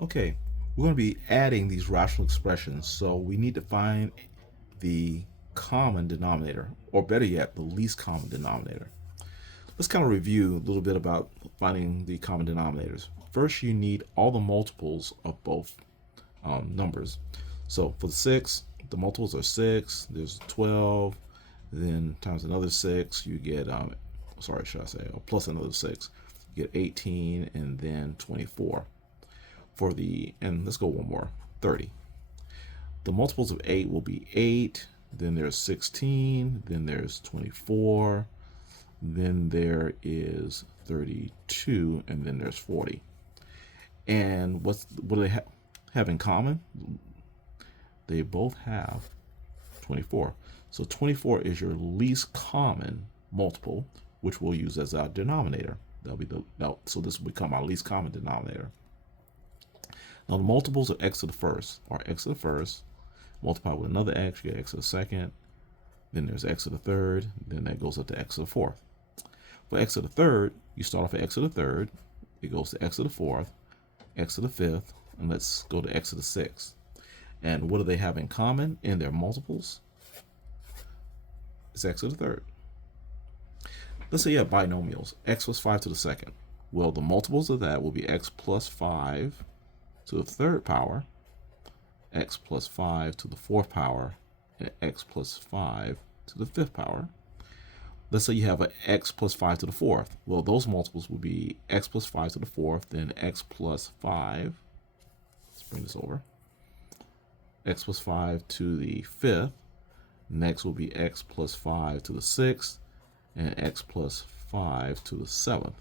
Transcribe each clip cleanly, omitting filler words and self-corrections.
Okay, we're going to be adding these rational expressions, so we need to find the common denominator, or better yet, the least common denominator. Let's kind of review a little bit about finding the common denominators. First, you need all the multiples of both numbers. So for the 6, the multiples are 6, there's 12, then times another 6, you get, sorry, should I say, plus another 6, you get 18, and then 24. And let's go one more, 30. The multiples of 8 will be 8, then there's 16, then there's 24, then there is 32, and then there's 40. And what do they have in common? They both have 24. So 24 is your least common multiple, which we'll use as our denominator. So this will become our least common denominator. Now the multiples of x to the first are x to the first, multiply with another x, you get x to the second, then there's x to the third, then that goes up to x to the fourth. For x to the third, you start off at x to the third, it goes to x to the fourth, x to the fifth, and let's go to x to the sixth. And what do they have in common in their multiples? It's x to the third. Let's say you have binomials, x plus 5 to the second. Well, the multiples of that will be x plus 5 to the third power, x plus 5 to the fourth power, and x plus 5 to the fifth power. Let's say you have an x plus 5 to the fourth. Well, those multiples will be x plus 5 to the fourth, then x plus 5. Let's bring this over. X plus 5 to the fifth. Next will be x plus 5 to the sixth, and x plus 5 to the seventh.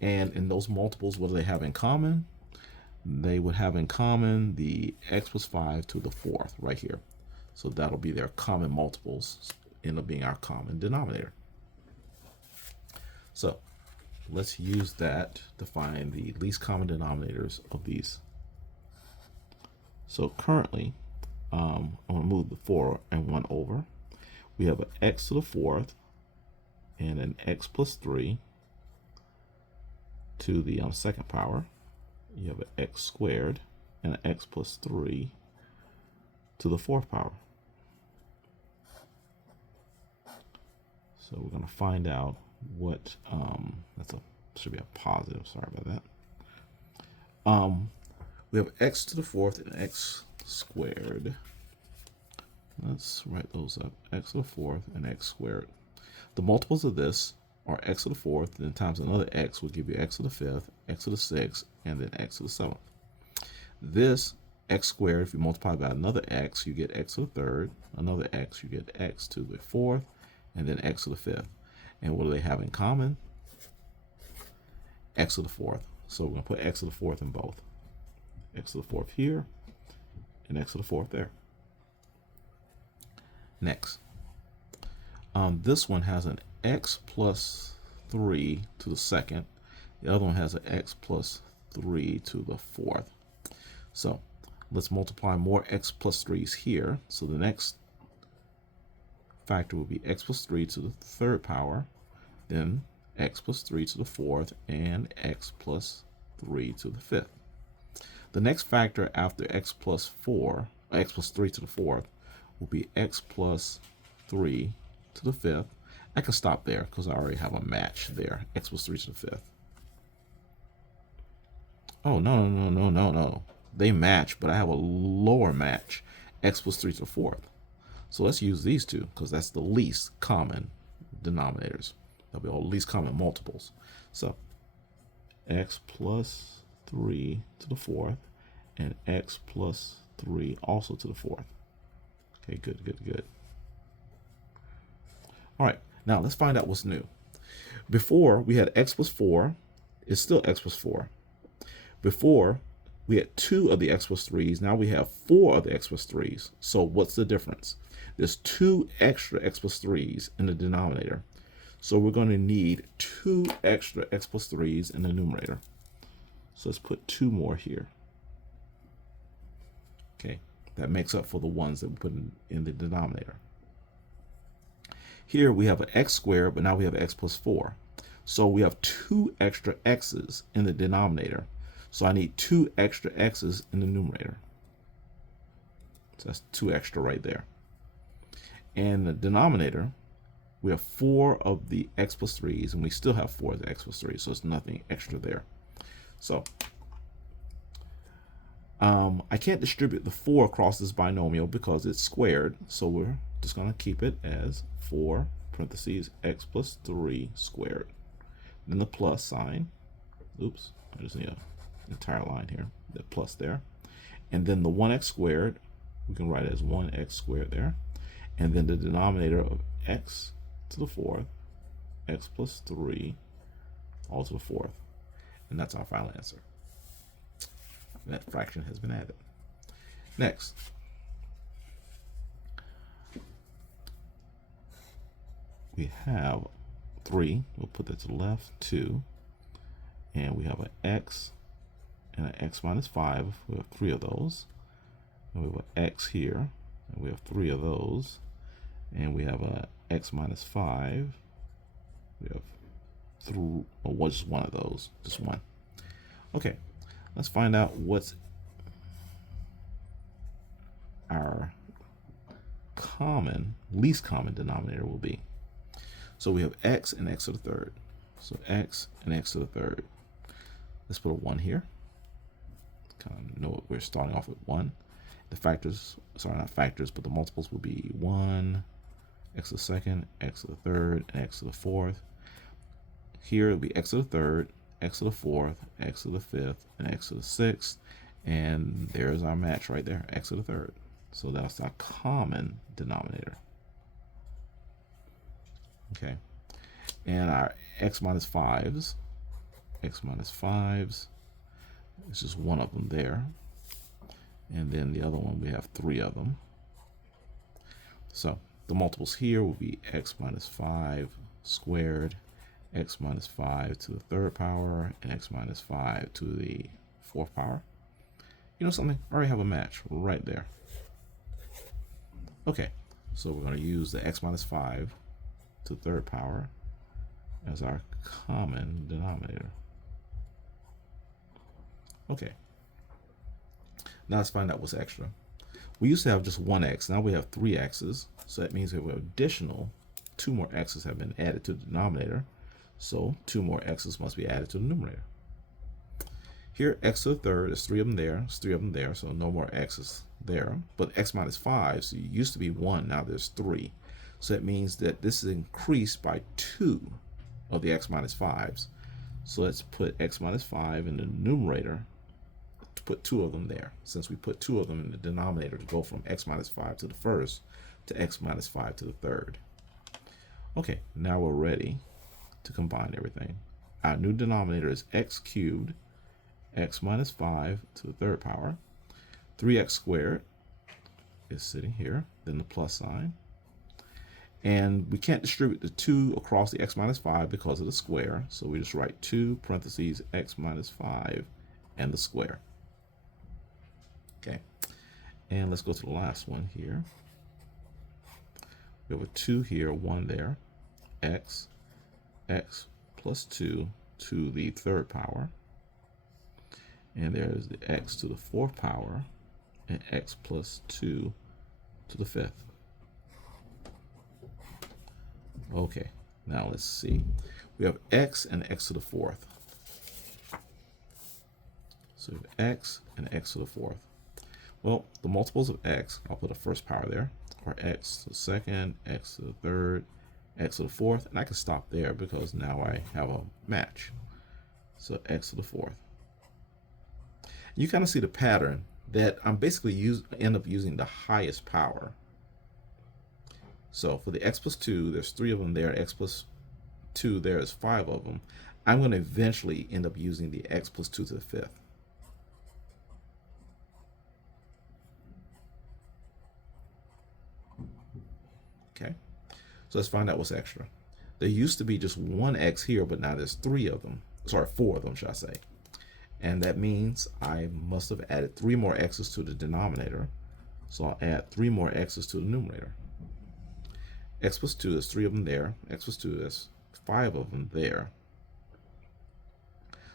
And in those multiples, what do they have in common? They would have in common the x plus 5 to the fourth right here. So that'll be their common multiples, end up being our common denominator. So let's use that to find the least common denominators of these. So currently, I'm going to move the 4 and 1 over. We have an x to the fourth and an x plus 3 to the second power. You have an x squared and an x plus 3 to the fourth power. So we're going to find out what, should be a positive, sorry about that. We have x to the fourth and x squared. Let's write those up, x to the fourth and x squared. The multiples of this are x to the fourth, then times another x will give you x to the fifth, x to the sixth, and then x to the seventh. This x squared, if you multiply by another x, you get x to the third, another x, you get x to the fourth, and then x to the fifth. And what do they have in common? X to the fourth. So we're going to put x to the fourth in both. X to the fourth here, and x to the fourth there. Next, this one has an x plus 3 to the second. The other one has an x plus 3 to the fourth. So let's multiply more x plus 3's here. So the next factor will be x plus 3 to the third power, then x plus 3 to the fourth, and x plus 3 to the fifth. The next factor after x plus 3 to the fourth will be x plus 3 to the fifth. I can stop there because I already have a match there, x plus 3 to the fifth. Oh, no. They match, but I have a lower match, x plus 3 to the fourth. So let's use these two because that's the least common denominators. That'll be all least common multiples. So x plus 3 to the fourth and x plus 3 also to the fourth. Okay, good. All right, now let's find out what's new. Before we had x plus 4, it's still x plus 4. Before we had 2 of the x plus 3's, now we have 4 of the x plus 3's. So what's the difference? There's 2 extra x plus 3's in the denominator. So we're going to need 2 extra x plus 3's in the numerator. So let's put 2 more here. Okay, that makes up for the ones that we put in the denominator. Here we have an x squared, but now we have x plus 4. So we have 2 extra x's in the denominator. So I need 2 extra x's in the numerator. So that's 2 extra right there. And the denominator, we have 4 of the x plus 3's, and we still have 4 of the x plus 3, so it's nothing extra there. So I can't distribute the 4 across this binomial because it's squared, so we're just going to keep it as 4 parentheses x plus 3 squared. Then the plus sign. Oops, I just need an entire line here. The plus there. And then the 1x squared, we can write it as 1x squared there. And then the denominator of x to the 4th, x plus 3, all to the 4th. And that's our final answer. That fraction has been added. Next, we have 3. We'll put that to the left, 2. And we have an x and an x minus 5. We have 3 of those. And we have an x here, and we have 3 of those. And we have a x minus 5. We have just one of those, just one. Okay, let's find out what's our least common denominator will be. So we have x and x to the third. So x and x to the third. Let's put a 1 here. Kind of know what we're starting off with 1. The factors, sorry, not factors, but the multiples will be 1, x to the second, x to the third, and x to the fourth. Here it'll be x to the third, x to the fourth, x to the fifth, and x to the sixth. And there's our match right there, x to the third. So that's our common denominator. Okay. And our x minus 5's, it's just one of them there. And then the other one, we have 3 of them. So the multiples here will be x minus 5 squared, x minus 5 to the third power, and x minus 5 to the fourth power. You know something? I already have a match right there. Okay, so we're going to use the x minus 5 to the third power as our common denominator. Okay, now let's find out what's extra. We used to have just 1 x, now we have 3 x's, so that means we have additional 2 more x's have been added to the denominator, so 2 more x's must be added to the numerator. Here, x to the third, there's 3 of them there, there's 3 of them there, so no more x's there. But x minus 5, so it used to be 1, now there's 3. So that means that this is increased by 2 of the x minus 5's. So let's put x minus 5 in the numerator to put 2 of them there. Since we put 2 of them in the denominator to go from x minus 5 to the first to x minus 5 to the third. Okay, now we're ready to combine everything. Our new denominator is x cubed, x minus 5 to the third power. 3x squared is sitting here, then the plus sign. And we can't distribute the 2 across the x minus 5 because of the square. So we just write 2 parentheses x minus 5 and the square. Okay. And let's go to the last one here. We have a 2 here, 1 there. X plus 2 to the third power. And there's the x to the fourth power and x plus 2 to the fifth. Okay, now let's see. We have x and x to the fourth. So we have x and x to the fourth. Well, the multiples of x, I'll put a first power there, are x to the second, x to the third, x to the fourth, and I can stop there because now I have a match. So x to the fourth. You kind of see the pattern that I'm basically end up using the highest power. So for the x plus 2, there's 3 of them there. X plus 2, there's 5 of them. I'm going to eventually end up using the x plus 2 to the fifth. Okay, so let's find out what's extra. There used to be just 1 x here, but now there's 3 of them. Sorry, 4 of them, should I say. And that means I must have added 3 more x's to the denominator. So I'll add 3 more x's to the numerator. X plus 2, there's 3 of them there. X plus 2, there's 5 of them there.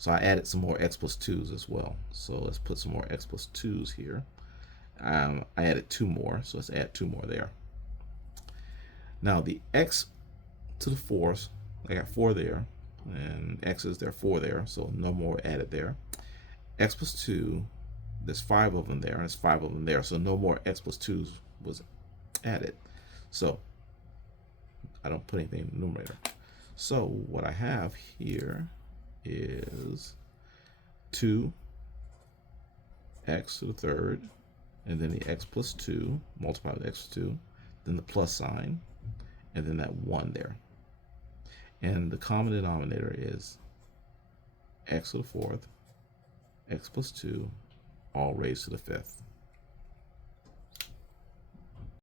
So I added some more x plus 2's as well. So let's put some more x plus 2's here. I added 2 more, so let's add 2 more there. Now the x to the 4th, I got 4 there, and x's there 4 there, so no more added there. X plus 2, there's 5 of them there, and there's 5 of them there, so no more x plus 2's was added. So I don't put anything in the numerator. So what I have here is 2x to the 3rd, and then the x plus 2 multiplied with x plus 2, then the plus sign, and then that 1 there. And the common denominator is x to the 4th, x plus 2, all raised to the 5th.